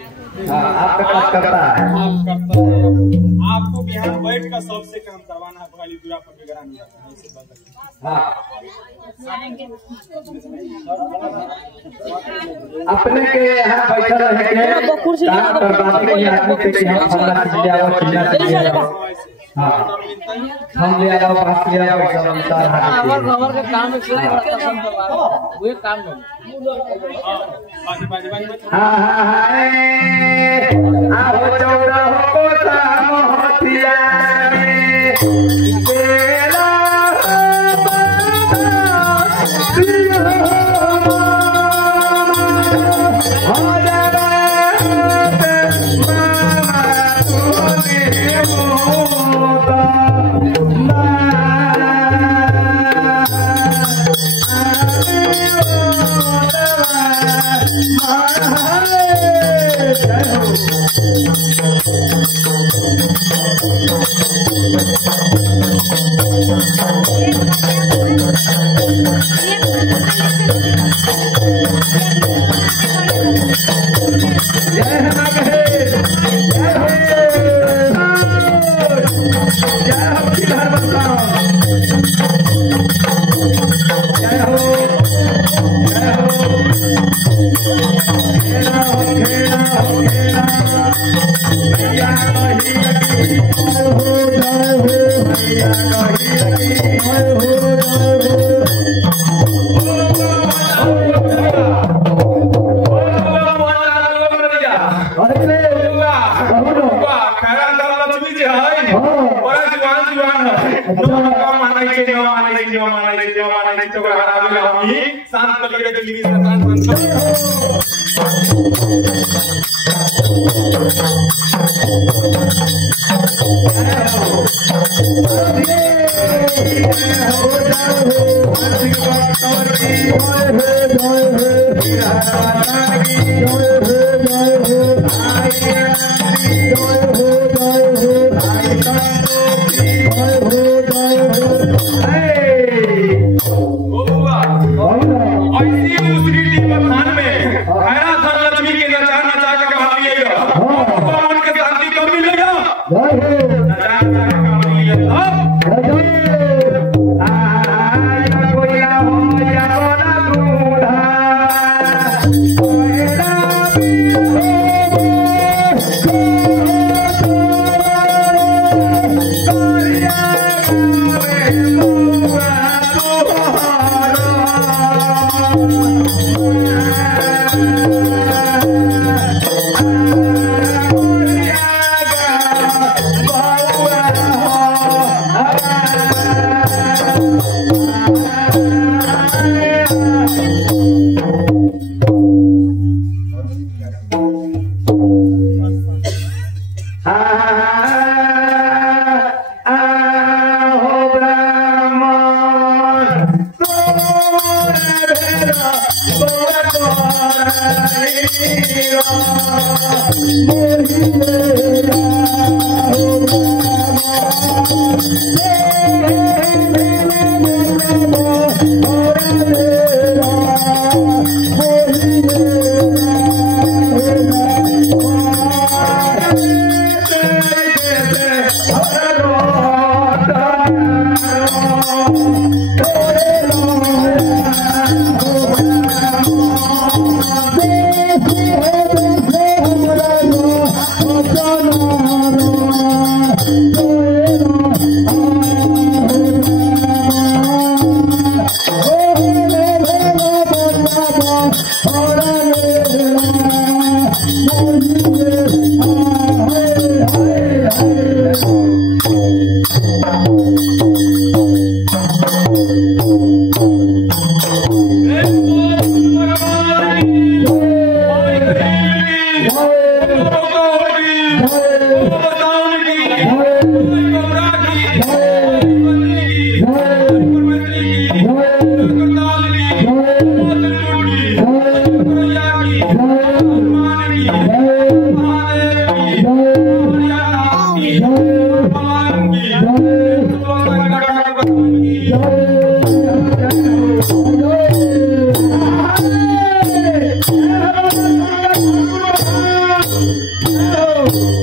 आपका काम करता है। आप करता है। आपको बिहार बैठ कर सबसे काम करवाना है, बगाली दूरा पर निगरानी रखना है, इसे बंद हाँ अपने के यहाँ बैठा रहे के काम करवाने के आदमी से हम फलना चीज आओ चिल्ला हाँ हम ले आओ पास ले आओ सब अनुसार खबर के काम में वो काम हाँ हाँ हाँ आओ चौड़ा हो साम हथिया तेरा हो